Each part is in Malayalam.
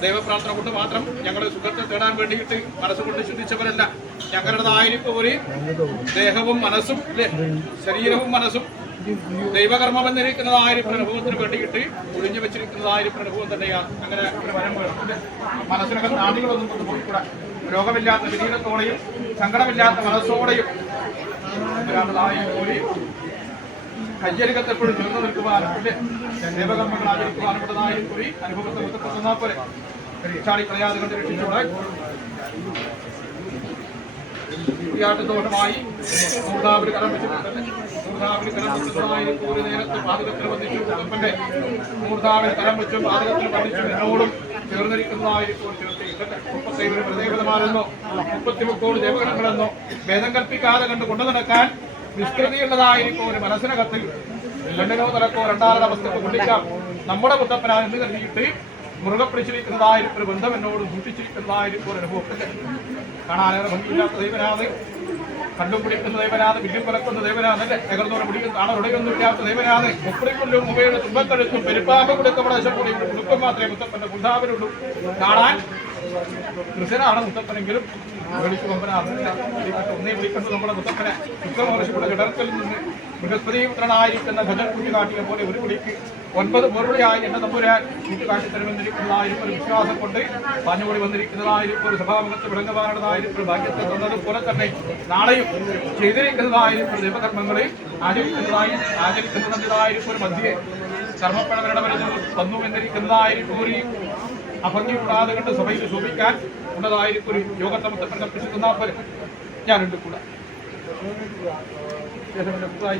ദൈവപ്രാർത്ഥന കൊണ്ട് മാത്രം ഞങ്ങൾ സുഖത്തെ തേടാൻ വേണ്ടിയിട്ട് മനസ്സുകൊണ്ട് ചിന്തിച്ചവരല്ല. ഞങ്ങളുടേതായിരിക്കും ഒരു ദേഹവും മനസ്സും ശരീരവും മനസ്സും ദൈവകർമ്മം എന്നിരിക്കുന്നതായിരിക്കും അനുഭവത്തിന് വേണ്ടിയിട്ട് ഒഴിഞ്ഞു വെച്ചിരിക്കുന്നതായൊരു അനുഭവം തന്നെയാണ് അങ്ങനെ ഒരു മനസ്സിനകം നാടികളൊന്നും കൊണ്ടുപോയിക്കൂടാ രോഗമില്ലാത്ത ശരീരത്തോടെയും സങ്കടമില്ലാത്ത മനസ്സോടെയും ഒരാളായി കൂടി കയ്യരികത്ത് എപ്പോഴും ചേർന്ന് നിൽക്കുവാനും അല്ലേ ദേവകർമ്മങ്ങൾ ആചരിക്കുവാനും കൂടി അനുഭവത്തെ ബന്ധപ്പെടുന്ന പോലെ ചാടി കളയാതെ കണ്ട് രക്ഷിച്ചോടെ ോഷമായി മൂർധാവിന് കരം വെച്ചിട്ടുണ്ട്. മൂർധാവിന് കരം വെച്ചതായി ഒരു നേരത്തെ പാതകത്തിൽ വന്നിച്ചു കുടുംബന്റെ മൂർധാവിന് കരം വെച്ചും പാതകത്തിൽ വന്നിച്ചു എന്നോടും ചേർന്നിരിക്കുന്നതായിരിക്കും ചേർത്തിയിട്ടല്ലേ മുപ്പത്തേഴ് പ്രത്യേകതമാരെന്നോ മുപ്പത്തിമുക്കോട് ദേവഗണങ്ങളെന്നോ ഭേദം കൽപ്പിക്കാതെ കണ്ട് കൊണ്ടു നടക്കാൻ നിഷ്കൃതിയുള്ളതായിരിക്കും ഒരു മനസ്സിനകത്ത് രണ്ടിനോ തലക്കോ രണ്ടാമത് അവസ്ഥ കൊണ്ടിരിക്കാം നമ്മുടെ മുത്തപ്പനാ എന്ന് കരുതിയിട്ട് മുറുകെ പിടിച്ചിരിക്കുന്നതായിരിക്കും ഒരു ബന്ധം എന്നോട് സൂക്ഷിച്ചിരിക്കുന്നതായിരിക്കും ഒരു അനുഭവം കാണാനേറെ ഭംഗിയില്ലാത്ത ദൈവനാണ്. കണ്ടും പിടിക്കുന്ന ദൈവനാണ്. വില്ലും പിറക്കുന്ന ദൈവനാഥ് അല്ലെ എകർന്നോടെ പിടിക്കുന്ന കാണാൻ ഉടയൊന്നും ഇല്ലാത്ത ദൈവനാണ്. മുപ്പടിക്കൊല്ലും മുഖയുടെ തുമ്പത്തെടുത്തും പെരുപ്പാമ്പ് കൊടുക്കപ്പെടാശം കൂടി കുടുക്കം. മാത്രമേ മുത്തപ്പന്റെ കുന്താവിനുള്ളൂ കാണാൻ കൃഷ്ണനാണ് മുത്തപ്പനെങ്കിലും വിളിച്ചു കൊമ്പനാകുന്നില്ല ഒന്നേ വിളിക്കുന്നത് നമ്മുടെ മുത്തപ്പനെ. ശുക്രമഹർഷിയുടെ കിടർക്കൽ നിന്ന് ബൃഹസ്പതി പുത്രനായിരിക്കുന്ന ഭജൻ കുഞ്ഞു കാട്ടിയ പോലെ ഒരു വിളിക്ക് ഒൻപത് മുറുപടിയായി എന്നെ നമ്പുരാൻ കുഞ്ഞു കാട്ടി തരുമെന്നിരിക്കുന്നതായിരിക്കും ഒരു വിശ്വാസം കൊണ്ട് പാഞ്ഞുകൂടി വന്നിരിക്കുന്നതായിരിക്കും ഒരു സഭാമുഖത്ത് വിളങ്ങുവാനുള്ളതായിരിക്കും ഭാഗ്യത്തെ തന്നതുപോലെ തന്നെ നാളെയും ചെയ്തിരിക്കുന്നതായിരിക്കും ദൈവകർമ്മങ്ങളെ ആചരിക്കുന്നതായി ആചരിക്കുന്നതായിരിക്കും ഒരു മധ്യേ. കർമ്മപ്പെടവരുടെ വന്നു എന്നിരിക്കുന്നതായിരിക്കും ഒരു അഭംഗി കൂടാതെ കണ്ട് സഭയിൽ ശോഭിക്കാൻ ഉള്ളതായിരിക്കും ഒരു യോഗത്തമത്തെ പ്രകർപ്പിച്ചിരുന്ന പോലെ ഞാനുണ്ട് കൂടെ. പുതുതായി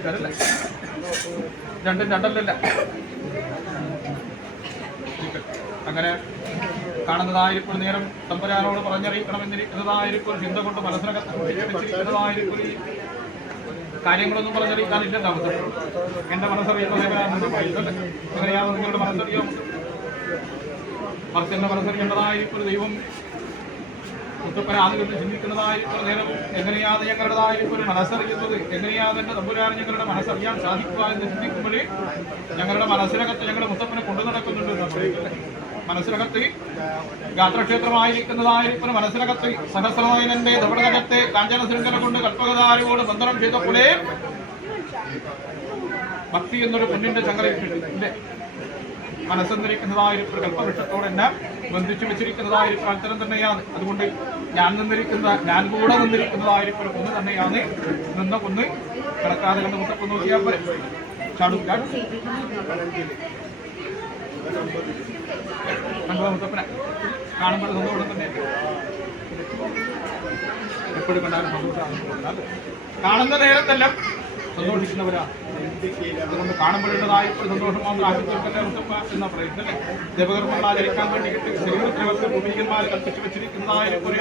രണ്ടും രണ്ടല്ലല്ല. അങ്ങനെ കാണുന്നതായിരിക്കും നേരം തമ്പുരാനോട് പറഞ്ഞറിയിക്കണമെന്നിരിക്കുന്നതായിരിക്കും ഒരു ചിന്ത കൊണ്ട് മനസ്സിലാക്കുന്നതായിരിക്കും കാര്യങ്ങളൊന്നും പറഞ്ഞറിയിക്കാനില്ല എന്റെ മനസ്സറിയുന്ന പറയുന്നത് എങ്ങനെയാണ് നിങ്ങളുടെ മനസ്സറിയോ? ഭക്തന്റെ മനസ്സറിയേണ്ടതായിരിക്കും ദൈവം മുത്തപ്പനാദികൾ ചിന്തിക്കുന്നതായിരിക്കും നേരം എങ്ങനെയാണ് ഞങ്ങളുടേതായിരിക്കും മനസ്സറിയുന്നത് എങ്ങനെയാണ് എന്റെ തമ്പുരാൻ ഞങ്ങളുടെ മനസ്സറിയാൻ സാധിക്കുക എന്ന് ചിന്തിക്കുമ്പോൾ ഞങ്ങളുടെ മനസ്സിനകത്ത് ഞങ്ങളുടെ മുത്തപ്പനെ കൊണ്ടു നടക്കുന്നുണ്ട്. മനസ്സിനകത്ത് ഗാത്രക്ഷേത്രമായിരിക്കുന്നതായിരിക്കും മനസ്സിനകത്ത് സഹസ്രനയനന്റെ ധവളകത്തെ കാഞ്ചന ശൃംഖല കൊണ്ട് കൽപ്പകതാരോട് ബന്ധനം ചെയ്തപ്പോഴേ ഭക്തി എന്നൊരു പൊന്നിന്റെ ചങ്ങലയിട്ടുണ്ട് ഇല്ലേ മനസ്സെന്നിരിക്കുന്നതായ ഒരു കൽപ്പവൃക്ഷത്തോട് എന്നെ ബന്ധിച്ചു വെച്ചിരിക്കുന്നതായ ഒരു പ്രവർത്തനം തന്നെയാണ്. അതുകൊണ്ട് ഞാൻ നിന്നിരിക്കുന്ന ഞാൻ കൂടെ നിന്നിരിക്കുന്നതായ ഒരു കുന്ന് തന്നെയാണ്. നിന്ന കുന്ന് കിടക്കാതെ കണ്ട് മുത്തപ്പം നോക്കിയാൽ പോലെ ചാടും ചാടും. കണ്ടോ മുത്തപ്പനെ? കാണുമ്പോൾ സന്തോഷം തന്നെ. എപ്പോഴും കണ്ടാലും കാണുന്ന നേരത്തെല്ലാം സന്തോഷിക്കുന്നവരാണ് അതുകൊണ്ട് കാണുമ്പോഴുള്ളതായ ഒരു സന്തോഷം മാത്രം മുത്തപ്പ എന്ന പറയുന്നത് ദേവകർമ്മങ്ങൾ ആചരിക്കാൻ വേണ്ടിയിട്ട് ശരീരത്തിനകത്ത് ഭൂമികന്മാർ കൽപ്പിച്ചു വെച്ചിരിക്കുന്നതായ ഒരു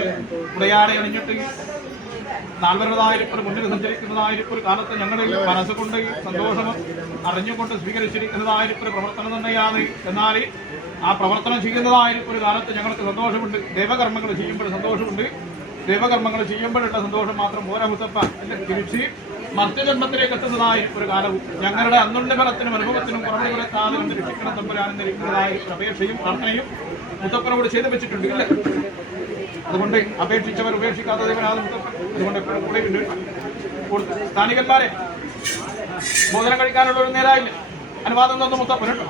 ഉടയാടെ അണിഞ്ഞിട്ട് നാൽവരതായിരിക്കും മുന്നിൽ സഞ്ചരിക്കുന്നതായിരിക്കും ഒരു കാലത്ത് ഞങ്ങളിൽ മനസ്സുകൊണ്ട് സന്തോഷം അറിഞ്ഞുകൊണ്ട് സ്വീകരിച്ചിരിക്കുന്നതായിരിക്കും ഒരു പ്രവർത്തനം തന്നെയാണ്. എന്നാൽ ആ പ്രവർത്തനം ചെയ്യുന്നതായിരിക്കും ഒരു കാലത്ത് ഞങ്ങൾക്ക് സന്തോഷമുണ്ട്. ദേവകർമ്മങ്ങൾ ചെയ്യുമ്പോൾ സന്തോഷമുണ്ട്. ദേവകർമ്മങ്ങൾ ചെയ്യുമ്പോഴുള്ള സന്തോഷം മാത്രം പോരാ മുത്തപ്പ. അല്ല? തിരിച്ച് മർത്യജന്മത്തിലേക്ക് എത്തുന്നതായ ഒരു കാലവും ഞങ്ങളുടെ അന്നുള്ള ഫലത്തിനും അനുഭവത്തിനും കുറഞ്ഞ കുറെ കാലം രക്ഷിക്കണം തമ്പുരാനെന്നിരിക്കുന്നതായ ഒരു അപേക്ഷയും പ്രാർത്ഥനയും മുത്തപ്പനോട് ചെയ്തു വെച്ചിട്ടുണ്ട് ഇല്ലേ? അതുകൊണ്ട് അപേക്ഷിച്ചവർ ഉപേക്ഷിക്കാത്ത ദൈവനാഥ മുത്തപ്പൻ. അതുകൊണ്ട് എപ്പോഴും കൂടെ ഉണ്ട്. സ്ഥാനികന്മാരെ ഭോജനം കഴിക്കാനുള്ള ഒരു നേരായില്ല. അനുവാദം തന്നെ മുത്തപ്പൻ കേട്ടോ?